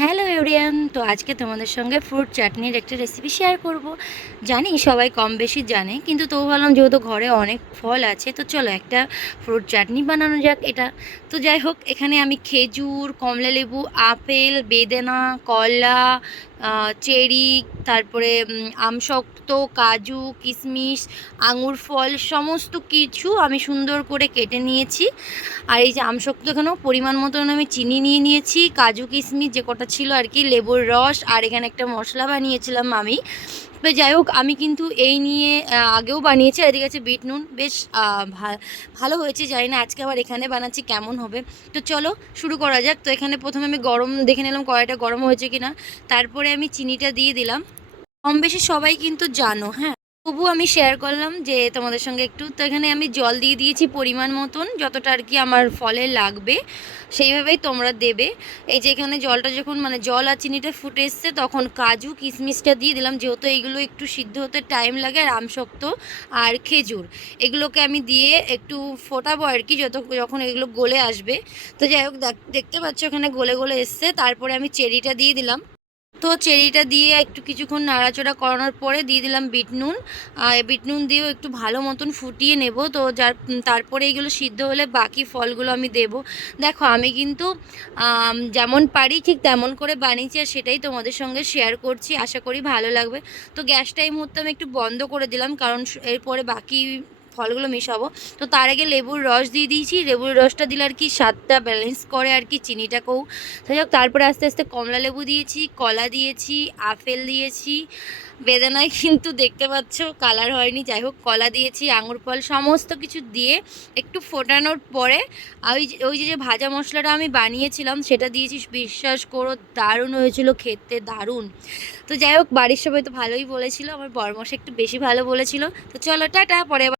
Hello everyone, তো আজকে তোমাদের সঙ্গে ফ্রুট চাটনির একটা রেসিপি শেয়ার করব। জানি সবাই কম বেশি জানে, কিন্তু তবু ভাবলাম যেহেতু ঘরে অনেক ফল আছে, তো চলো একটা ফ্রুট চাটনি বানানো যাক এটা। তো যাই হোক, এখানে আমি খেজুর, কমলালেবু, আপেল, বেদানা, কলা, চেরি, তারপরে আমসত্ত্ব, কাজু, কিশমিশ, আঙুর ফল সমস্ত কিছু আমি সুন্দর করে কেটে নিয়েছি। আর এই যে আমসত্ত্ব এখানেও পরিমাণ মতন আমি চিনি নিয়ে নিয়েছি, কাজু কিশমিশ যে কটা ছিল আর কি, লেবুর রস, আর এখানে একটা মশলা বানিয়েছিলাম আমি। তো যাই হোক, আমি কিন্তু এই নিয়ে আগেও বানিয়েছি। আর এদিকে আছে বিট নুন, বেশ ভালো হয়েছে। জানি না আজকে আবার এখানে বানাচ্ছি কেমন হবে। তো চলো শুরু করা যাক। তো এখানে প্রথমে আমি গরম দেখে নিলাম কড়াইটা গরম হয়েছে কিনা, তারপরে আমি চিনিটা দিয়ে দিলাম। কম বেশি সবাই কিন্তু জানো, হ্যাঁ, তবু আমি শেয়ার করলাম যে তোমাদের সঙ্গে একটু। তো এখানে আমি জল দিয়ে দিয়েছি পরিমাণ মতন, যতটা আর কি আমার ফলে লাগবে সেইভাবেই তোমরা দেবে। এই যে এখানে জলটা যখন মানে জল আর চিনিটা ফুটে এসছে, তখন কাজু কিশমিশটা দিয়ে দিলাম, যেহেতু এইগুলো একটু সিদ্ধ হতে টাইম লাগে। আর আমসত্ত্ব আর খেজুর এগুলোকে আমি দিয়ে একটু ফোটাবো আর কি, যখন এগুলো গলে আসবে। তো যাই হোক, দেখতে পাচ্ছ এখানে গলে গলে এসছে। তারপরে আমি চেরিটা দিয়ে দিলাম। তো চেরিটা দিয়ে একটু কিছুক্ষণ নাড়াচাড়া করানোর পরে দিয়ে দিলাম বিট নুন। বিট নুন দিয়েও একটু ভালো মতন ফুটিয়ে নেব। তো তারপরে এইগুলো সিদ্ধ হলে বাকি ফলগুলো আমি দেব। দেখো, আমি কিন্তু যেমন পারি ঠিক তেমন করে বানিয়েছি, আর সেটাই তোমাদের সঙ্গে শেয়ার করছি। আশা করি ভালো লাগবে। তো গ্যাসটা এই মুহূর্তে আমি একটু বন্ধ করে দিলাম, কারণ এরপরে বাকি ফলগুলো মেশাবো। তো তার আগে লেবুর রস দিয়ে দিয়েছি। লেবুর রসটা দিলে আর কি স্বাদটা ব্যালেন্স করে আর কি চিনিটাকেও। যাই হোক, তারপরে আস্তে আস্তে কমলা লেবু দিয়েছি, কলা দিয়েছি, আপেল দিয়েছি, বেদানায় কিন্তু দেখতে পাচ্ছ কালার হয়নি। যাই হোক, কলা দিয়েছি, আঙুর ফল সমস্ত কিছু দিয়ে একটু ফোটানোর পরে ওই যে ভাজা মশলাটা আমি বানিয়েছিলাম সেটা দিয়েছি। বিশ্বাস করো, দারুণ হয়েছিল খেতে, দারুণ। তো যাই হোক, বাড়ির সবাই তো ভালোই বলেছিল, আমার বরমশাই একটু বেশি ভালো বলেছিল। তো চলো টাটা, পরে